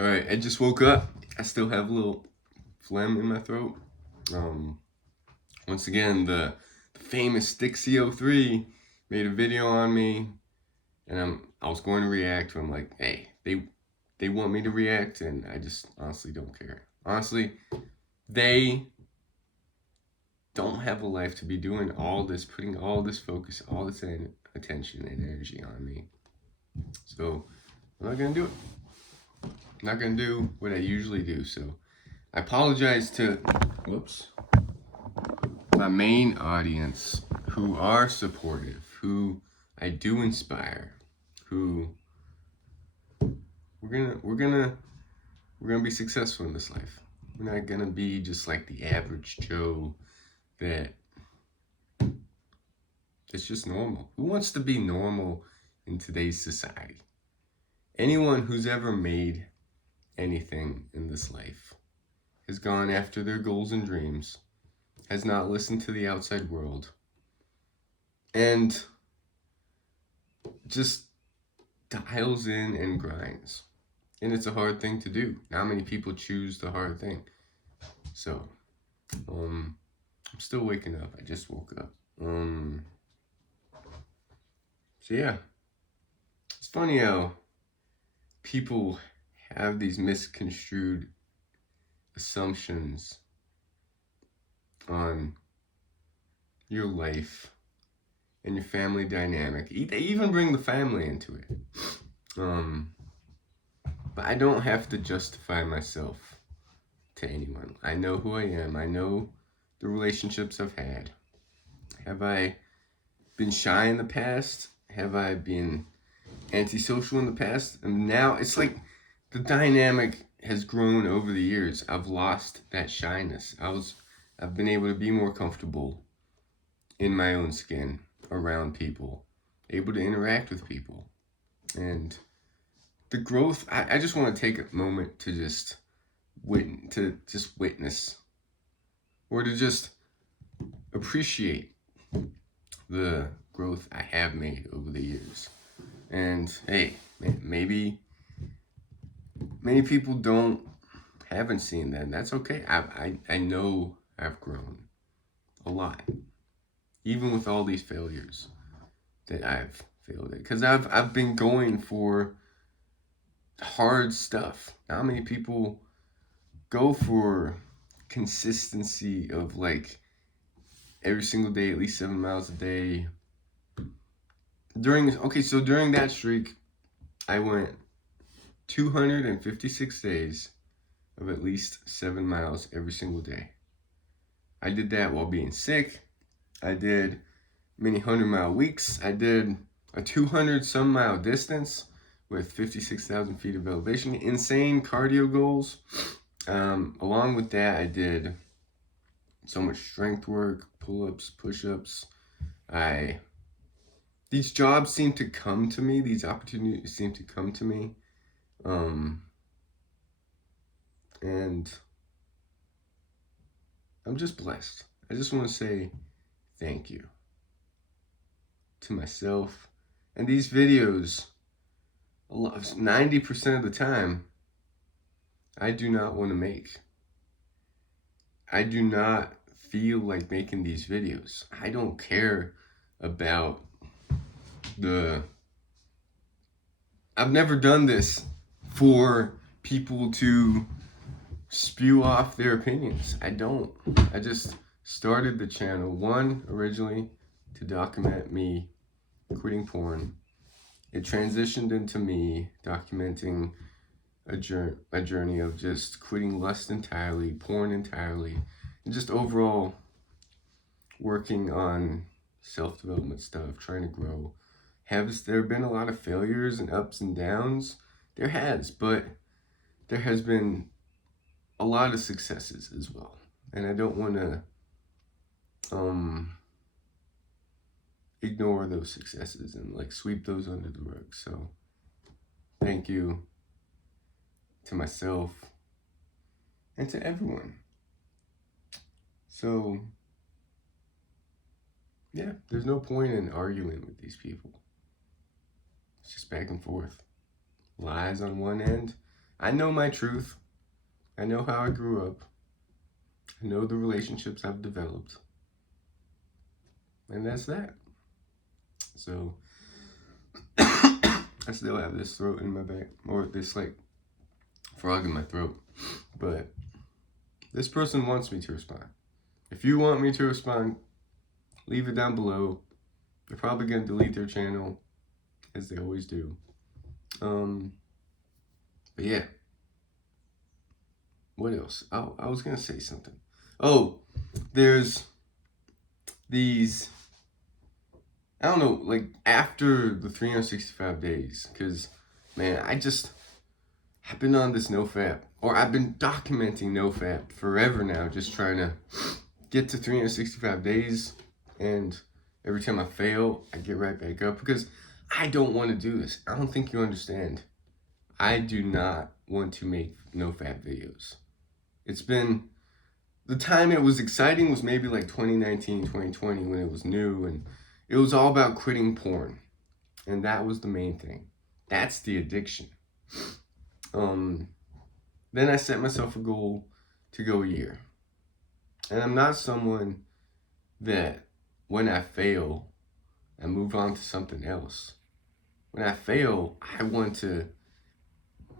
All right, I just woke up. I still have a little phlegm in my throat. Once again, the famous Stick CO3 made a video on me, and I was going to react to him like, hey, they want me to react, and I just honestly don't care. Honestly, they don't have a life to be doing all this, putting all this focus, all this attention and energy on me. So I'm not gonna do it. I'm not gonna do what I usually do. So I apologize to, my main audience who are supportive, who I do inspire, who we're gonna be successful in this life. We're not gonna be just like the average Joe that it's just normal. Who wants to be normal in today's society? Anyone who's ever made anything in this life has gone after their goals and dreams, has not listened to the outside world, and just dials in and grinds. And it's a hard thing to do. Not many people choose the hard thing. So, I'm still waking up. I just woke up. So yeah, it's funny how people have these misconstrued assumptions on your life and your family dynamic. They even bring the family into it. But I don't have to justify myself to anyone. I know who I am. I know the relationships I've had. Have I been shy in the past? Have I been antisocial in the past? And now it's like the dynamic has grown over the years. I've lost that shyness. I've been able to be more comfortable in my own skin around people, able to interact with people. And the growth, I just want to take a moment to just witness or to just appreciate the growth I have made over the years. And hey, maybe many people haven't seen that, and that's okay. I know I've grown a lot, even with all these failures that I've failed at, because I've been going for hard stuff. Not many people go for consistency of like every single day, at least 7 miles a day. During that streak, I went 256 days of at least 7 miles every single day. I did that while being sick. I did many 100-mile weeks. I did a 200-some-mile distance with 56,000 feet of elevation. Insane cardio goals. Along with that, I did so much strength work, pull-ups, push-ups. These jobs seem to come to me. These opportunities seem to come to me. And I'm just blessed. I just want to say thank you to myself. And these videos, 90% of the time, I do not want to make. I do not feel like making these videos. I don't care about I've never done this for people to spew off their opinions. I don't. I just started the channel, originally to document me quitting porn. It transitioned into me documenting a journey of just quitting lust entirely, porn entirely, and just overall working on self-development stuff, trying to grow. Has there been a lot of failures and ups and downs? There has, but there has been a lot of successes as well. And I don't want to ignore those successes and like sweep those under the rug. So thank you to myself and to everyone. So yeah, there's no point in arguing with these people. It's just back and forth. Lies on one end, I know my truth. I know how I grew up. I know the relationships I've developed. And that's that. So I still have this throat in my back, or this like frog in my throat. But this person wants me to respond. If you want me to respond, leave it down below. They're probably gonna delete their channel, as they always do. But yeah. What else? Oh, I was gonna say something. Oh, there's these, I don't know, like after the 365 days, because man, I've been on this NoFap, or I've been documenting NoFap forever now, just trying to get to 365 days, and every time I fail, I get right back up, because I don't want to do this. I don't think you understand. I do not want to make NoFap videos. It's been, the time it was exciting was maybe like 2019, 2020 when it was new, and it was all about quitting porn. And that was the main thing. That's the addiction. Then I set myself a goal to go a year. And I'm not someone that when I fail, I move on to something else. When I fail, I want to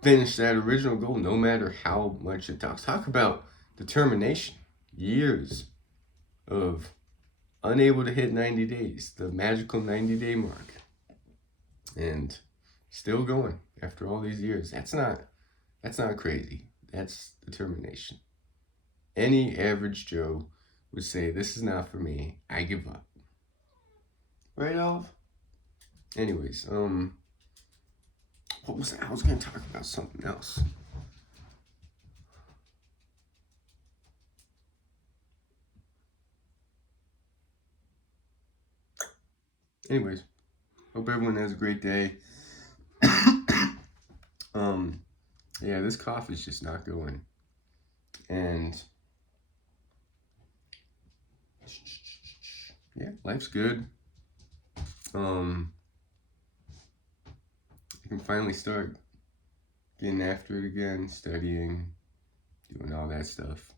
finish that original goal no matter how much it talks. Talk about determination. Years of unable to hit 90 days, the magical 90-day mark. And still going after all these years. That's not crazy. That's determination. Any average Joe would say, this is not for me. I give up. Right off? Anyways, what was that? I was going to talk about something else. Anyways, hope everyone has a great day. Yeah, this cough is just not going. And yeah, life's good. I can finally start getting after it again, studying, doing all that stuff.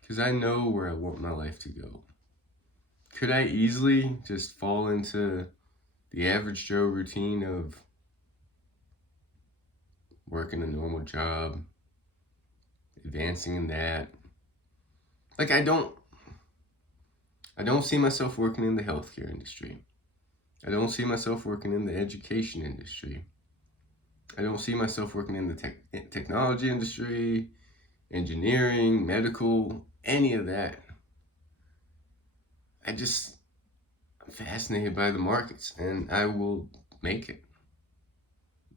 Because I know where I want my life to go. Could I easily just fall into the average Joe routine of working a normal job, advancing in that? Like, I don't see myself working in the healthcare industry. I don't see myself working in the education industry. I don't see myself working in the technology industry, engineering, medical, any of that. I'm fascinated by the markets, and I will make it,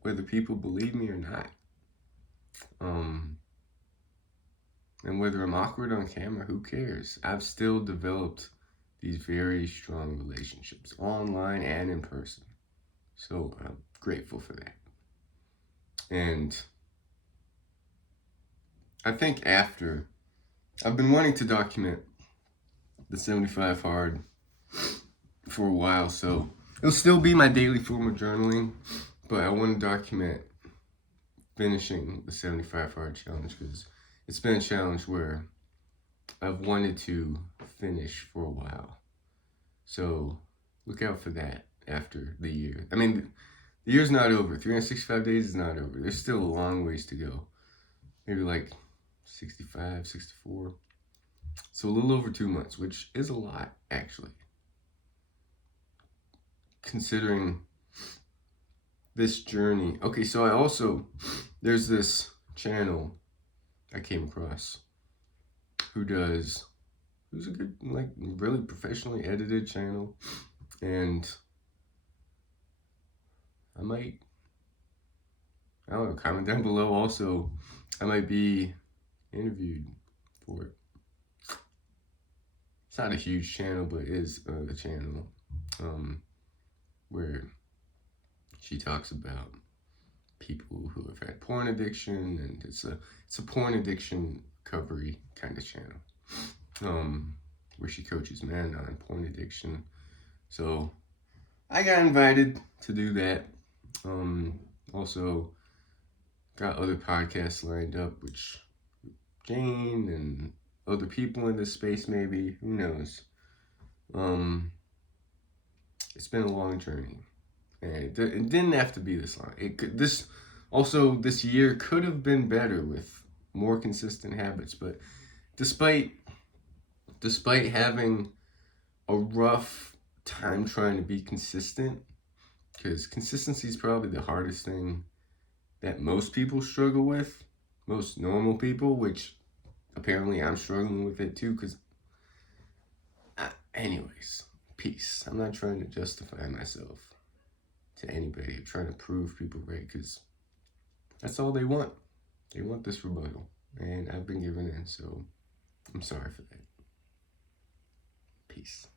whether people believe me or not. And whether I'm awkward on camera, who cares? I've still developed these very strong relationships, online and in person. So I'm grateful for that. And I think after, I've been wanting to document the 75 hard for a while, so it'll still be my daily form of journaling, but I want to document finishing the 75 hard challenge, because it's been a challenge where I've wanted to finish for a while. So look out for that after the year. I mean, the year's not over. 365 days is not over. There's still a long ways to go. Maybe like 65, 64. So a little over 2 months, which is a lot, actually. Considering this journey. Okay, so there's this channel I came across who's a good, like, really professionally edited channel, and I don't know, comment down below also. I might be interviewed for it. It's not a huge channel, but it is a channel where she talks about people who have had porn addiction, and it's a porn addiction recovery kind of channel, where she coaches men on porn addiction. So I got invited to do that. Also got other podcasts lined up, which Jane and other people in this space, maybe. Who knows? It's been a long journey, and it didn't have to be this long. This year could have been better with more consistent habits, but despite having a rough time trying to be consistent, because consistency is probably the hardest thing that most people struggle with, most normal people, which apparently I'm struggling with it too, because anyways, peace. I'm not trying to justify myself to anybody. I'm trying to prove people right, because that's all they want. They want this rebuttal, and I've been given in, so I'm sorry for that. Peace.